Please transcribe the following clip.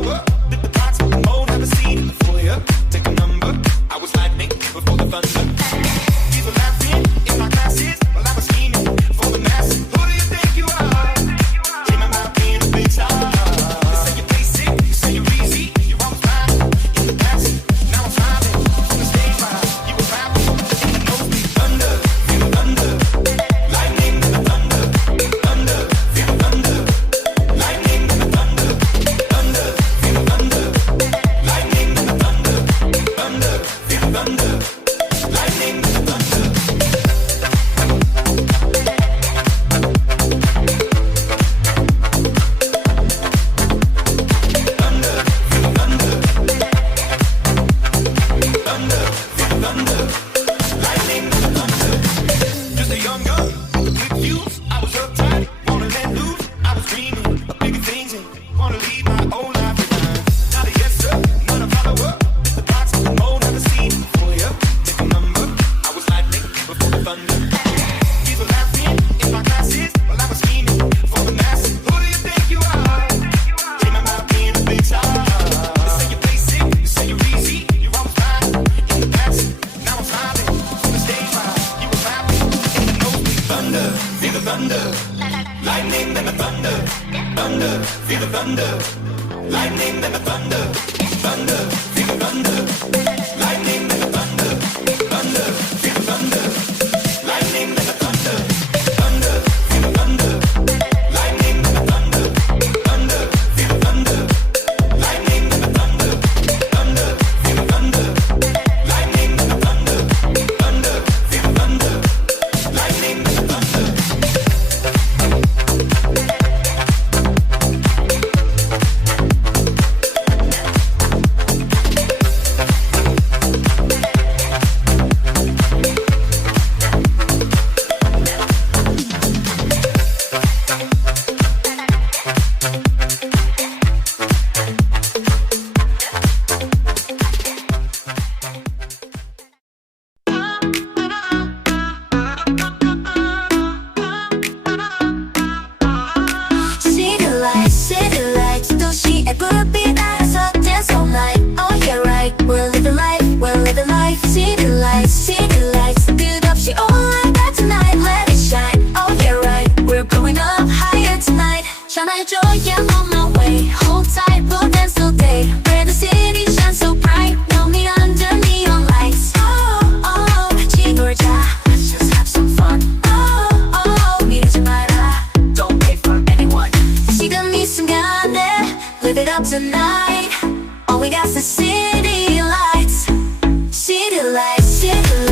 follower. Lit the box with the mode, have a seat in the foyer. Take a number, I was lightning before the thunder. People laughing in my classes while I was scheming for the masses. Who do you think you are? Dreaming about being a big star. They say you're basic, you say you're easy. You're always lying in the past. Now I'm smiling on the stage while you were rapping in the nosebleed. Thunder, feel the thunder. Lightning and the thunder. Thunder, feel the thunder. Lightning and the thunder. Thunder, feel the thunder. Lightning and the thunder. Thunder, feel the thunder. Lightning and the thunder. Just a young gun with quick fuse. I was uptight, wanna let loose. I was dreaming of bigger things and wanna leave my old life behind. Not a yes sir, not a follower. Hit the box with the mode, have a seat for ya. Take a number, I was lightning before the thunder. People laughing in my classes while I was scheming for the masses. Who do you think you are? Dreaming about being a big star. They say you're basic, you say you're easy. You're always lying in the past. Now I'm smiling on the stage while you were rapping in the nosebleed. Thunder, feel the thunder. Lightning and the thunder. Thunder, feel the thunder. Lightning and the thunder. Thunder, feel the thunder. Lightning and the thunder. Thunder, feel the thunder. Lightning and the thunder. Thunder, feel the thunder. Lightning and the thunder. Thunder, feel the thunder. Lightning and the thunder. Thunder, feel the thunder. Lightning and the thunder. Thunder, feel the thunder. Lightning and the thunder. City lights, 도시의 불빛 아래서 dance all night. Oh yeah right, we're living life, we're living life. City lights, 끝없이 all like that tonight. Let it shine, oh yeah right, we're going up higher tonight. 전화해줘, yeah I'm on my way. Hold tight, we'll dance all day. Where the city shines so bright, know me under neon lights. Oh oh, 같이 놀자, let's just have some fun. Oh oh, 미루지 마라, don't wait for anyone. 지금 이 순간에 live it up tonight. All we got's the city lights. City lights, city lights.